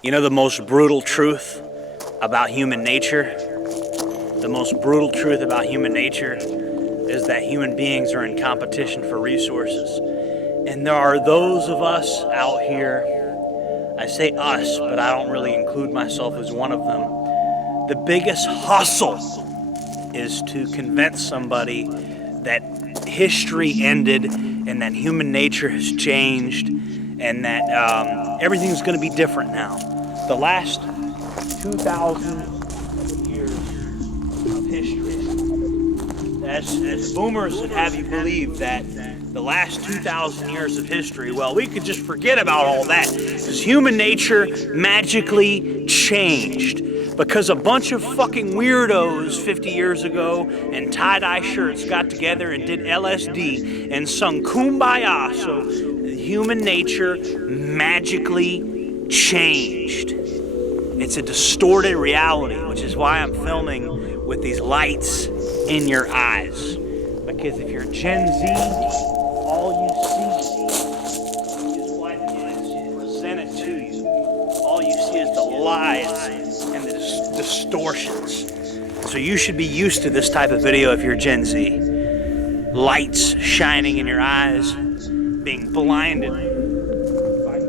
You know the most brutal truth about human nature? The most brutal truth about human nature is that human beings are in competition for resources. And there are those of us out here, I say us, but I don't really include myself as one of them. The biggest hustle is to convince somebody that history ended and that human nature has changed and that everything's going to be different now. The last 2,000 years of history, as boomers would have you believe that the last 2,000 years of history, well, we could just forget about all that because human nature magically changed because a bunch of fucking weirdos 50 years ago in tie-dye shirts got together and did LSD and sung Kumbaya, so human nature magically changed. It's a distorted reality, which is why I'm filming with these lights in your eyes. Because if you're Gen Z, all you see is what is presented to you. All you see is the lies and the distortions. So you should be used to this type of video if you're Gen Z. Lights shining in your eyes, being blinded by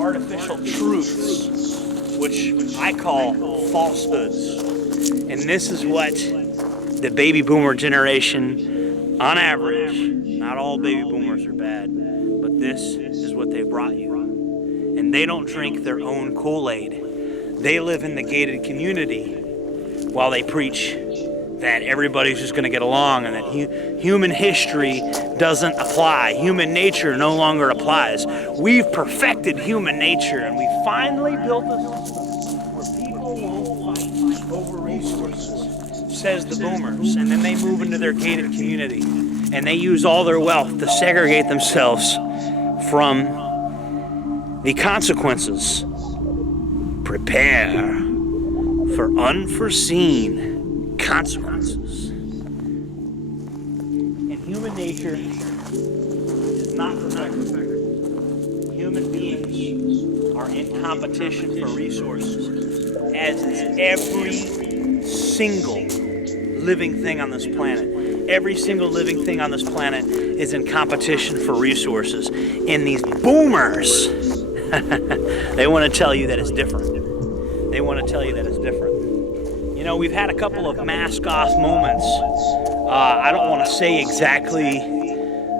artificial truths, which I call falsehoods. And this is what the baby boomer generation, on average, not all baby boomers are bad, but this is what they brought you. And they don't drink their own Kool-Aid. They live in the gated community while they preach that everybody's just going to get along and that human history doesn't apply. Human nature no longer applies. We've perfected human nature and we finally built a system where people won't fight over resources, says the boomers. And then they move into their gated community and they use all their wealth to segregate themselves from the consequences. Prepare for unforeseen consequences. And human nature is not perfectible. Human beings are in competition for resources, as is every single living thing on this planet. Every single living thing on this planet is in competition for resources. And these boomers, they want to tell you that it's different. They want to tell you that it's different. You know, we've had a couple of mask-off moments. I don't want to say exactly.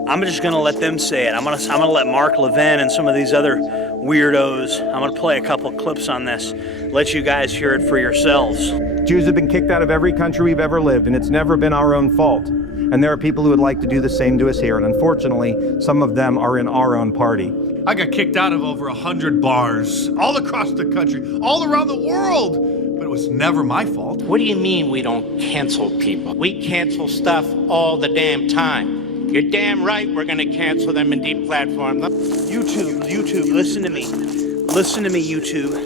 I'm just going to let them say it. I'm going to let Mark Levin and some of these other weirdos, I'm going to play a couple clips on this. Let you guys hear it for yourselves. Jews have been kicked out of every country we've ever lived, and it's never been our own fault. And there are people who would like to do the same to us here, and unfortunately, some of them are in our own party. I got kicked out of over 100 bars, all across the country, all around the world. But it was never my fault. What do you mean we don't cancel people? We cancel stuff all the damn time. You're damn right we're gonna cancel them and deplatform them. YouTube, listen to me. Listen to me, YouTube.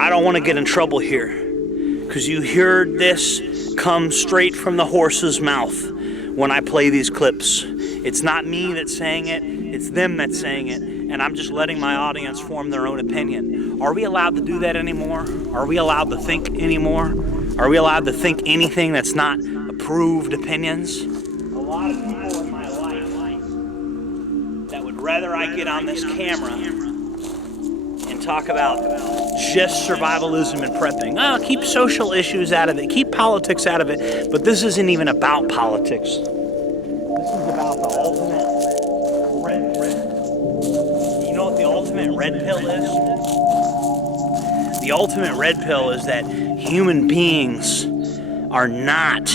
I don't want to get in trouble here. Because you heard this come straight from the horse's mouth when I play these clips. It's not me that's saying it, it's them that's saying it. And I'm just letting my audience form their own opinion. Are we allowed to do that anymore? Are we allowed to think anymore? Are we allowed to think anything that's not approved opinions? A lot of people in my life that would rather I get on this camera and talk about just survivalism and prepping. Oh, keep social issues out of it, keep politics out of it. But this isn't even about politics. This is about the ultimate red pill. You know what the ultimate red pill is? The ultimate red pill is that human beings are not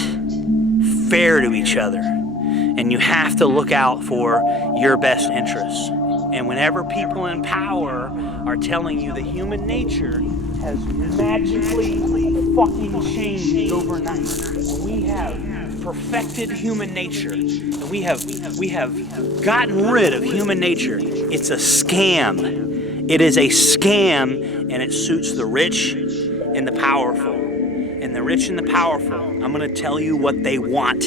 fair to each other. And you have to look out for your best interests. And whenever people in power are telling you that human nature has magically fucking changed overnight, we have perfected human nature, and we have gotten rid of human nature. It's a scam. It is a scam, and it suits the rich and the powerful. And the rich and the powerful, I'm going to tell you what they want.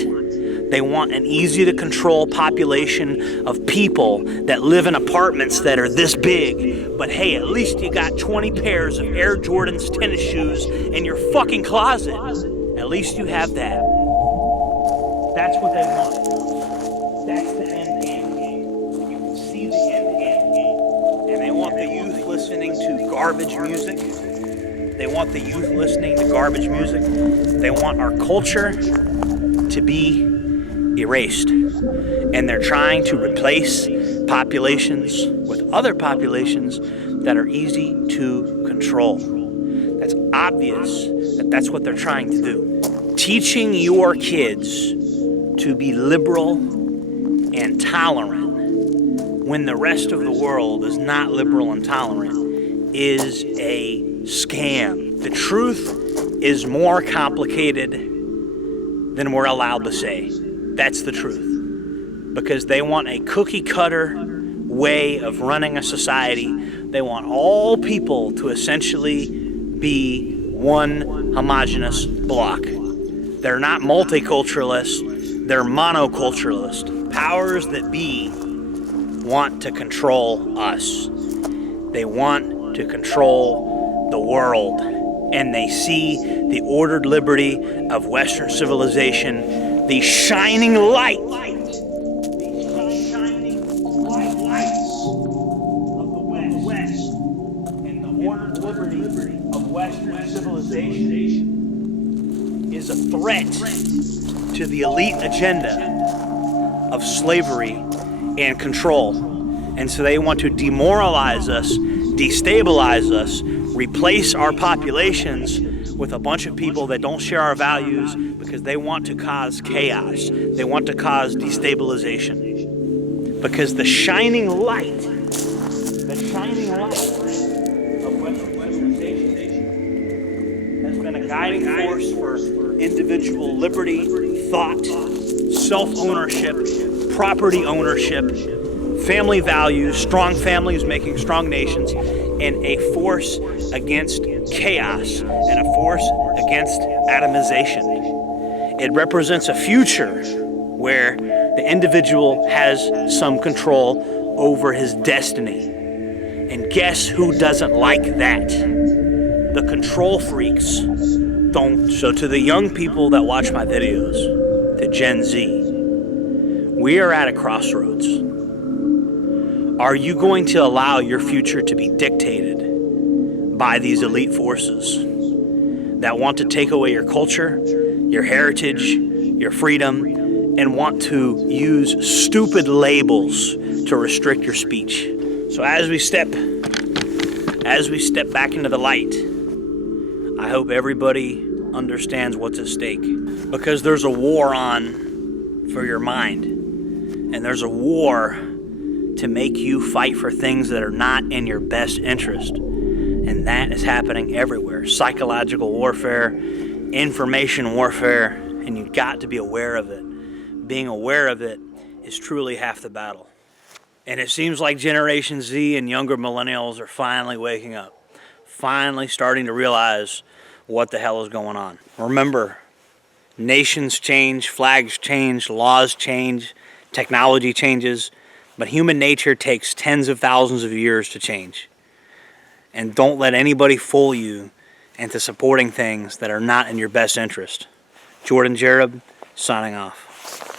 They want an easy to control population of people that live in apartments that are this big. But hey, at least you got 20 pairs of Air Jordans tennis shoes in your fucking closet. At least you have that. That's what they want. That's the end game. You can see the end game. And they want the youth listening to garbage music. They want the youth listening to garbage music. They want our culture to be erased. And they're trying to replace populations with other populations that are easy to control. That's obvious that that's what they're trying to do. Teaching your kids to be liberal and tolerant when the rest of the world is not liberal and tolerant is a scam. The truth is more complicated than we're allowed to say. That's the truth. Because they want a cookie cutter way of running a society. They want all people to essentially be one homogeneous block. They're not multiculturalists, they're monoculturalists. Powers that be want to control us. They want to control the world. And they see the ordered liberty of Western civilization, the shining light, the shining lights of the West, and the ordered liberty of Western civilization is a threat to the elite agenda of slavery and control. And so they want to demoralize us, destabilize us, replace our populations with a bunch of people that don't share our values because they want to cause chaos. They want to cause destabilization. Because the shining light of Western civilization has been a guiding force for individual liberty, thought, self-ownership, property ownership, family values, strong families making strong nations, and a force against chaos and a force against atomization. It represents a future where the individual has some control over his destiny. And guess who doesn't like that? The control freaks don't. So to the young people that watch my videos, to Gen Z, we are at a crossroads. Are you going to allow your future to be dictated by these elite forces that want to take away your culture, your heritage, your freedom, and want to use stupid labels to restrict your speech? So as we step back into the light, I hope everybody understands what's at stake, because there's a war on for your mind, and there's a war to make you fight for things that are not in your best interest. And that is happening everywhere. Psychological warfare, information warfare, and you've got to be aware of it. Being aware of it is truly half the battle. And it seems like Generation Z and younger millennials are finally waking up, finally starting to realize what the hell is going on. Remember, nations change, flags change, laws change, technology changes, but human nature takes tens of thousands of years to change. And don't let anybody fool you into supporting things that are not in your best interest. Jordan Jareb, signing off.